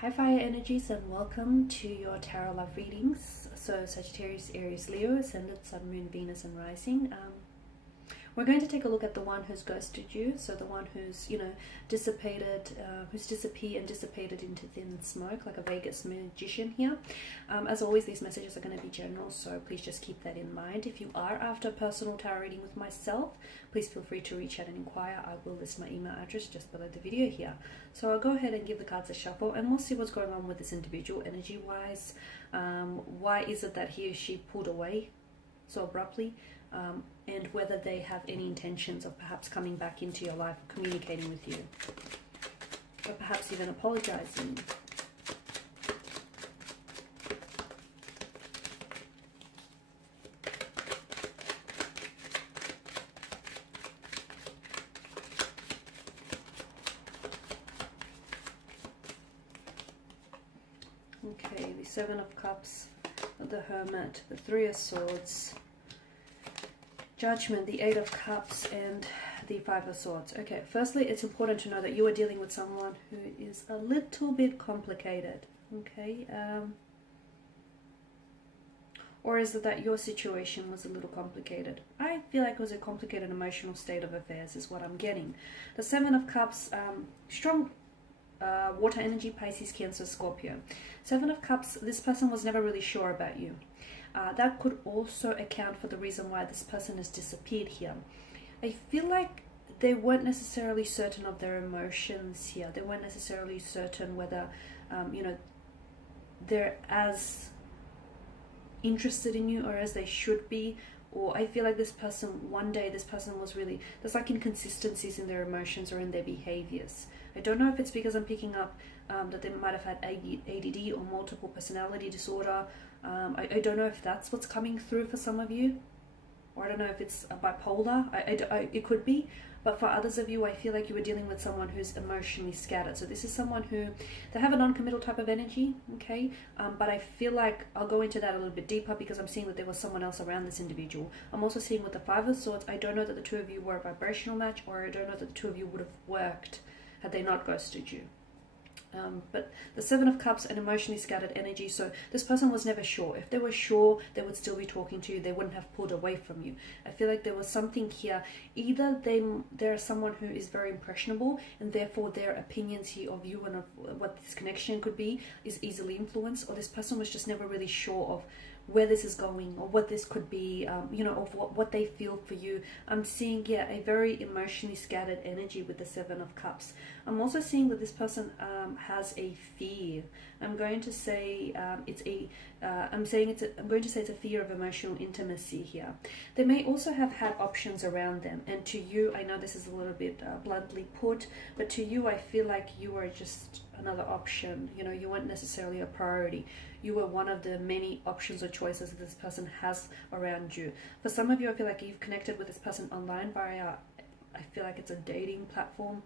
Hi fire energies, and welcome to your tarot love readings. So Sagittarius, Aries, Leo, Ascendant, Sun, Moon, Venus and Rising. We're going to take a look at the one who's ghosted you, so the one who's, dissipated, who's disappeared and dissipated into thin smoke like a Vegas magician here. As always, these messages are going to be general, so please just keep that in mind. If you are after a personal tarot reading with myself, please feel free to reach out and inquire. I will list my email address just below the video here. So I'll go ahead and give the cards a shuffle, and we'll see what's going on with this individual energy-wise. Why is it that he or she pulled away so abruptly? And whether they have any intentions of perhaps coming back into your life, communicating with you, or perhaps even apologizing. Okay, the Seven of Cups, the Hermit, the Three of Swords, Judgment, the Eight of Cups, and the Five of Swords. Okay, firstly, it's important to know that you are dealing with someone who is a little bit complicated, okay? Or is it that your situation was a little complicated? I feel like it was a complicated emotional state of affairs is what I'm getting. The Seven of Cups, strong water energy, Pisces, Cancer, Scorpio. Seven of Cups, this person was never really sure about you. That could also account for the reason why this person has disappeared here. I feel like they weren't necessarily certain of their emotions here. They weren't necessarily certain whether, they're as interested in you or as they should be. Or I feel like this person, one day this person was really, there's like inconsistencies in their emotions or in their behaviors. I don't know if it's because I'm picking up that they might have had ADD or multiple personality disorder. I don't know if that's what's coming through for some of you, or I don't know if it's a bipolar. It could be, but for others of you, I feel like you were dealing with someone who's emotionally scattered. So this is someone who, they have a non-committal type of energy, okay? But I feel like I'll go into that a little bit deeper because I'm seeing that there was someone else around this individual. I'm also seeing with the Five of Swords, I don't know that the two of you were a vibrational match, or I don't know that the two of you would have worked had they not ghosted you. But the Seven of Cups, an emotionally scattered energy, so this person was never sure. If they were sure, they would still be talking to you. They wouldn't have pulled away from you. I feel like there was something here. Either they're someone who is very impressionable, and therefore their opinions here of you and of what this connection could be is easily influenced, or this person was just never really sure of where this is going or what this could be, of what they feel for you. I'm seeing, a very emotionally scattered energy with the Seven of Cups. I'm also seeing that this person has a fear. I'm going to say it's a fear of emotional intimacy here. They may also have had options around them, and to you, I know this is a little bit bluntly put, but to you, I feel like you were just another option. You weren't necessarily a priority. You were one of the many options or choices that this person has around you. For some of you, I feel like you've connected with this person online via, I feel like it's a dating platform,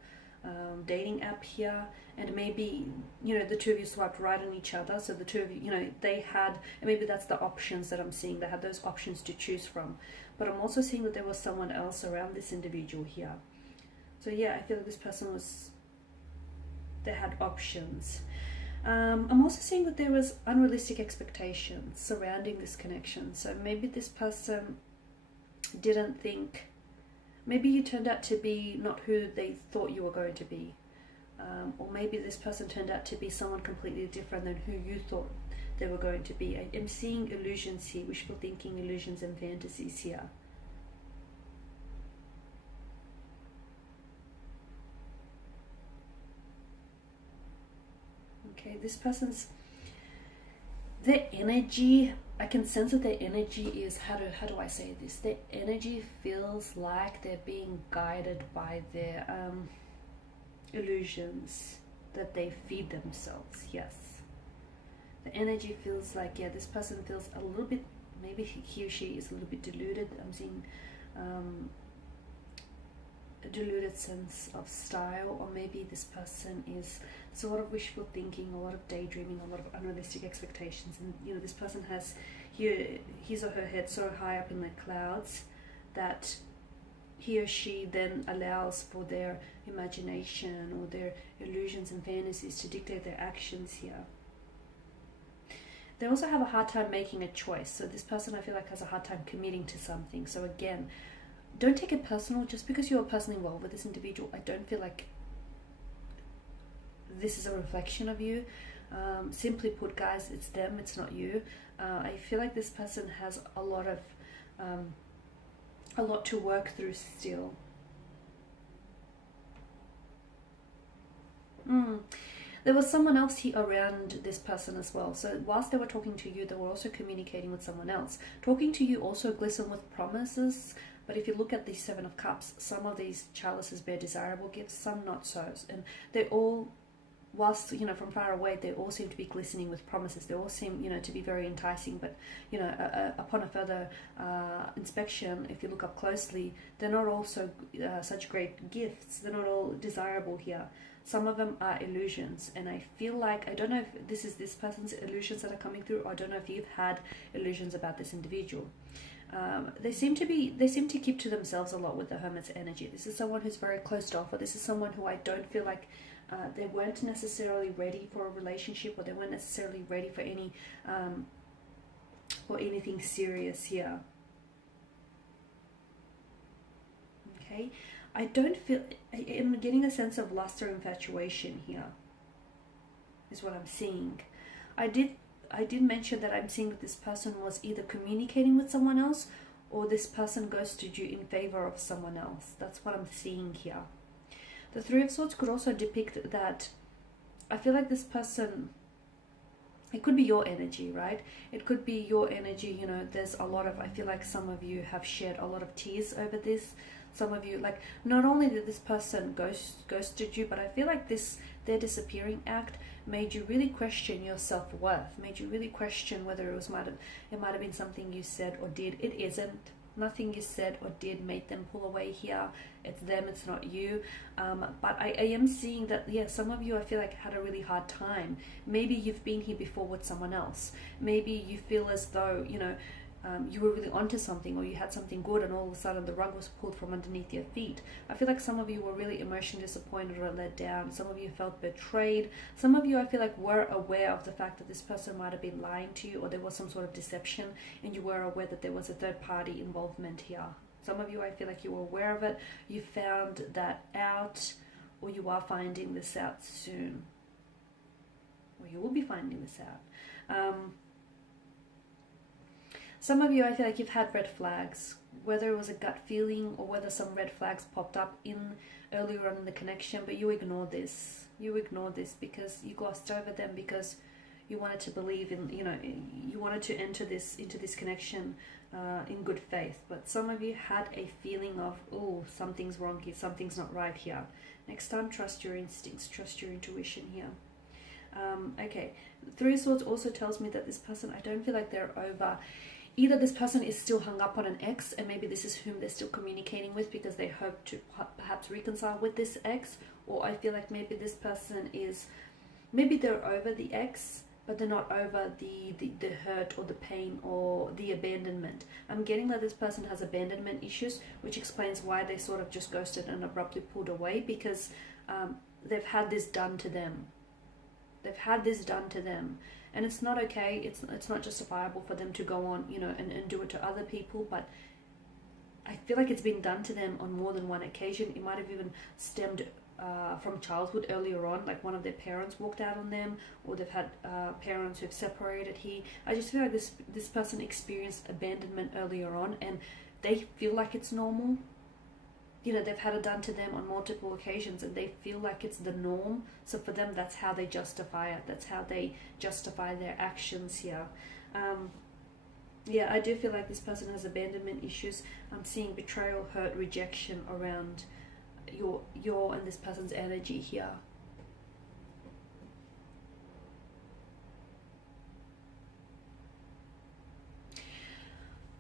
dating app here, and maybe the two of you swiped right on each other, so the two of you, they had, and maybe that's the options that I'm seeing. They had those options to choose from. But I'm also seeing that there was someone else around this individual here. So I feel like this person they had options. I'm also seeing that there was unrealistic expectations surrounding this connection. So maybe this person didn't think, maybe you turned out to be not who they thought you were going to be. Or maybe this person turned out to be someone completely different than who you thought they were going to be. I'm seeing illusions here, wishful thinking, illusions and fantasies here. Okay, this person's, their energy, I can sense that their energy is, how do I say this? Their energy feels like they're being guided by their illusions that they feed themselves. Yes. The energy feels like, this person feels a little bit, maybe he or she is a little bit deluded. I'm seeing a deluded sense of style, or maybe this person is, there's a lot of wishful thinking, a lot of daydreaming, a lot of unrealistic expectations, and this person has his or her head so high up in the clouds that he or she then allows for their imagination or their illusions and fantasies to dictate their actions here. They also have a hard time making a choice. So this person, I feel like, has a hard time committing to something. So again, don't take it personal. Just because you're personally involved with this individual, I don't feel like this is a reflection of you. Simply put, guys, it's them, it's not you. I feel like this person has a lot to work through still. There was someone else here around this person as well. So whilst they were talking to you, they were also communicating with someone else. Talking to you also glisten with promises. But if you look at the Seven of Cups, some of these chalices bear desirable gifts, some not so. And they all, whilst, you know, from far away, they all seem to be glistening with promises. They all seem, you know, to be very enticing. But, you know, upon a further inspection, if you look up closely, they're not all such great gifts. They're not all desirable here. Some of them are illusions, and I feel like, I don't know if this is this person's illusions that are coming through, or I don't know if you've had illusions about this individual. They seem to keep to themselves a lot with the Hermit's energy. This is someone who's very closed off, or this is someone who I don't feel like they weren't necessarily ready for a relationship, or they weren't necessarily ready for anything serious here. Okay. I don't feel, I'm getting a sense of lust or infatuation here, is what I'm seeing. I did mention that I'm seeing that this person was either communicating with someone else, or this person ghosted you in favor of someone else. That's what I'm seeing here. The Three of Swords could also depict that I feel like this person, it could be your energy, right? It could be your energy, you know, there's a lot of, I feel like some of you have shed a lot of tears over this. Some of you, like, not only did this person ghosted you, but I feel like their disappearing act made you really question your self-worth, made you really question whether it might have been something you said or did. It isn't. Nothing you said or did made them pull away here. It's them, it's not you. But I am seeing that, yeah, some of you, I feel like, had a really hard time. Maybe you've been here before with someone else. Maybe you feel as though, you know, you were really onto something, or you had something good, and all of a sudden the rug was pulled from underneath your feet. I feel like some of you were really emotionally disappointed or let down. Some of you felt betrayed. Some of you, I feel like, were aware of the fact that this person might have been lying to you, or there was some sort of deception, and you were aware that there was a third party involvement here. Some of you, I feel like, you were aware of it. You found that out, or you are finding this out soon, or you will be finding this out. Some of you, I feel like, you've had red flags, whether it was a gut feeling or whether some red flags popped up earlier on in the connection, but you ignored this. You ignored this because you glossed over them, because you wanted to believe in, you know, you wanted to enter into this connection in good faith. But some of you had a feeling of, oh, something's wrong here, something's not right here. Next time, trust your instincts, trust your intuition here. Okay, Three of Swords also tells me that this person, I don't feel like they're over. Either this person is still hung up on an ex, and maybe this is whom they're still communicating with because they hope to perhaps reconcile with this ex, or I feel like maybe this person is, maybe they're over the ex, but they're not over the hurt or the pain or the abandonment. I'm getting that this person has abandonment issues, which explains why they sort of just ghosted and abruptly pulled away, because they've had this done to them. They've had this done to them. And it's not okay, it's not justifiable for them to go on, you know, and do it to other people, but I feel like it's been done to them on more than one occasion. It might have even stemmed from childhood earlier on, like one of their parents walked out on them, or they've had parents who've separated here. I just feel like this person experienced abandonment earlier on, and they feel like it's normal. You know, they've had it done to them on multiple occasions, and they feel like it's the norm. So for them, that's how they justify it. That's how they justify their actions here. Yeah, I do feel like this person has abandonment issues. I'm seeing betrayal, hurt, rejection around your and this person's energy here.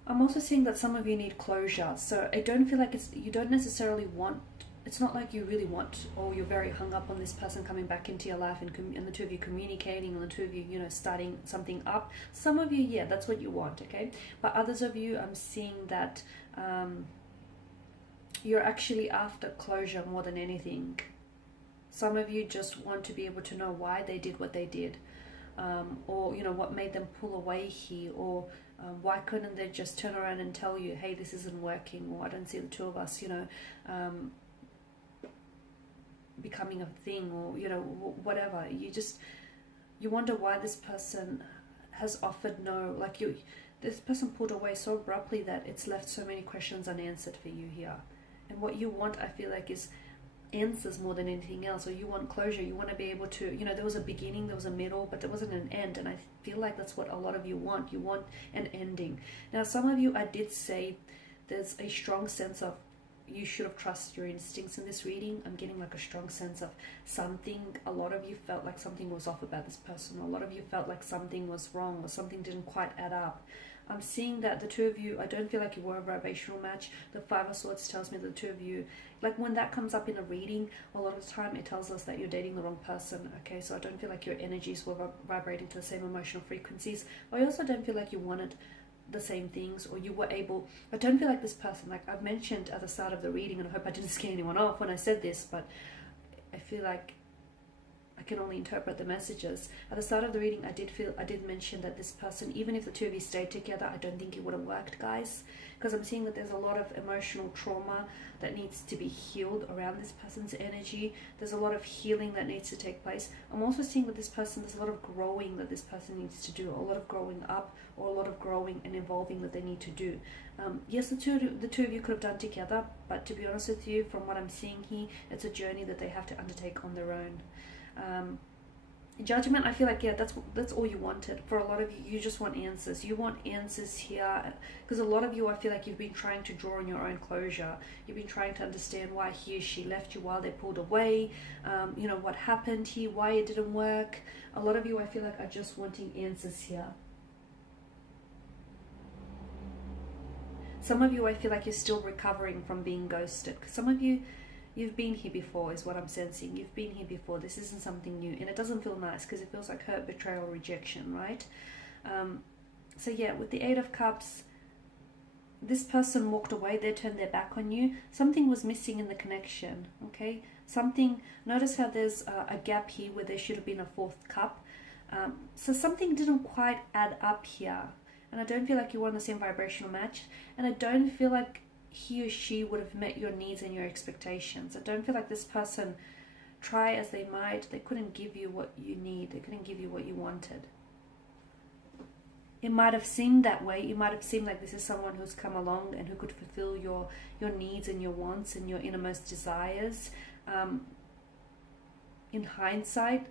I'm also seeing that some of you need closure. So I don't feel like you don't necessarily want, it's not like you really want, or you're very hung up on this person coming back into your life and the two of you communicating, and the two of you, you know, starting something up. Some of you, yeah, that's what you want, okay? But others of you, I'm seeing that you're actually after closure more than anything. Some of you just want to be able to know why they did what they did, or what made them pull away here, or why couldn't they just turn around and tell you, hey, this isn't working, or I don't see the two of us becoming a thing, or whatever. You wonder why this person has offered no, this person pulled away so abruptly that it's left so many questions unanswered for you here. And what you want, I feel like, is answers more than anything else, or you want closure. You want to be able to, there was a beginning, there was a middle, but there wasn't an end. And I feel like that's what a lot of you want. You want an ending. Now, some of you, I did say there's a strong sense of you should have trusted your instincts in this reading. I'm getting like a strong sense of something. A lot of you felt like something was off about this person. A lot of you felt like something was wrong, or something didn't quite add up. I'm seeing that the two of you, I don't feel like you were a vibrational match. The Five of Swords tells me the two of you, like when that comes up in a reading, a lot of the time it tells us that you're dating the wrong person, okay? So I don't feel like your energies were vibrating to the same emotional frequencies. I also don't feel like you wanted the same things, or you were able, I don't feel like this person, like I've mentioned at the start of the reading, and I hope I didn't scare anyone off when I said this, but I feel like I can only interpret the messages. At the start of the reading, I did mention that this person, even if the two of you stayed together, I don't think it would have worked, guys, because I'm seeing that there's a lot of emotional trauma that needs to be healed around this person's energy. There's a lot of healing that needs to take place. I'm also seeing that this person, there's a lot of growing that this person needs to do, a lot of growing up, or a lot of growing and evolving that they need to do. Yes, the two of you could have done together, but to be honest with you, from what I'm seeing here, it's a journey that they have to undertake on their own. Judgment, I feel like, yeah, that's all you wanted. For a lot of you, you just want answers. You want answers here, because a lot of you, I feel like you've been trying to draw on your own closure. You've been trying to understand why he or she left you, while they pulled away, what happened here, why it didn't work. A lot of you, I feel like, are just wanting answers here. Some of you, I feel like you're still recovering from being ghosted. Some of you, you've been here before, is what I'm sensing. You've been here before. This isn't something new. And it doesn't feel nice, because it feels like hurt, betrayal, rejection, right? So yeah, with the Eight of Cups, this person walked away. They turned their back on you. Something was missing in the connection, okay? Notice how there's a gap here where there should have been a fourth cup. So something didn't quite add up here. And I don't feel like you were on the same vibrational match. And I don't feel like he or she would have met your needs and your expectations. I don't feel like this person, try as they might, they couldn't give you what you need. They couldn't give you what you wanted. It might have seemed that way. It might have seemed like this is someone who's come along and who could fulfill your needs and your wants and your innermost desires. In hindsight,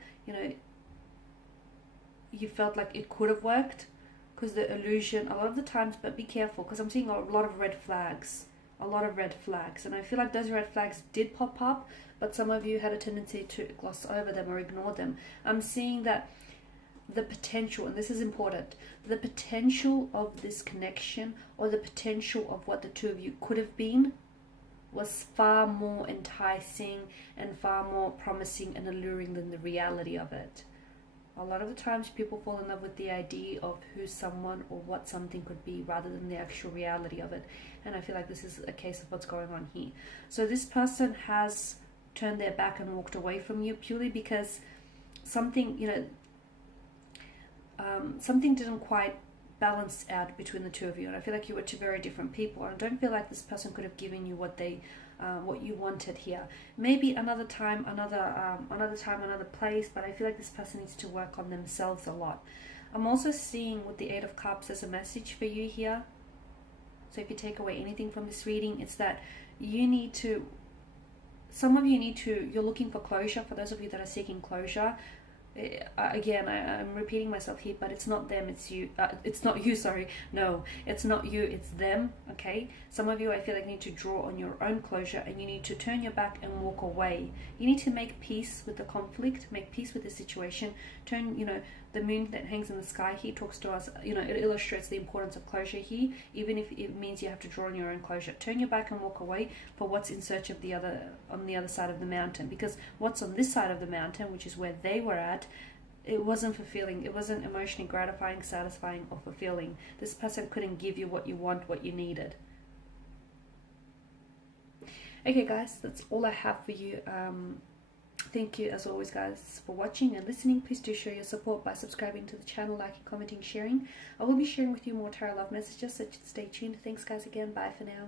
you felt like it could have worked, because the illusion, a lot of the times, but be careful, because I'm seeing a lot of red flags. A lot of red flags. And I feel like those red flags did pop up, but some of you had a tendency to gloss over them or ignore them. I'm seeing that the potential, and this is important, the potential of this connection, or the potential of what the two of you could have been, was far more enticing and far more promising and alluring than the reality of it. A lot of the times people fall in love with the idea of who someone or what something could be, rather than the actual reality of it. And I feel like this is a case of what's going on here. So this person has turned their back and walked away from you purely because something, something didn't quite balance out between the two of you. And I feel like you were two very different people. And I don't feel like this person could have given you what you wanted here. Maybe another time, another place, but I feel like this person needs to work on themselves a lot. I'm also seeing with the Eight of Cups as a message for you here. So if you take away anything from this reading, it's that you're looking for closure. For those of you that are seeking closure, again, I'm repeating myself here, but it's not them, it's you. It's not you, sorry. No, it's not you, it's them, okay? Some of you, I feel like, need to draw on your own closure, and you need to turn your back and walk away. You need to make peace with the conflict, make peace with the situation. The moon that hangs in the sky here talks to us, it illustrates the importance of closure here, even if it means you have to draw on your own closure. Turn your back and walk away for what's in search of on the other side of the mountain, because what's on this side of the mountain, which is where they were at, it wasn't fulfilling. It wasn't emotionally gratifying, satisfying, or fulfilling. This person couldn't give you what you want, what you needed. Okay guys, that's all I have for you. Thank you as always guys for watching and listening. Please do show your support by subscribing to the channel, liking, commenting, sharing. I will be sharing with you more tarot love messages, so stay tuned. Thanks guys again. Bye for now.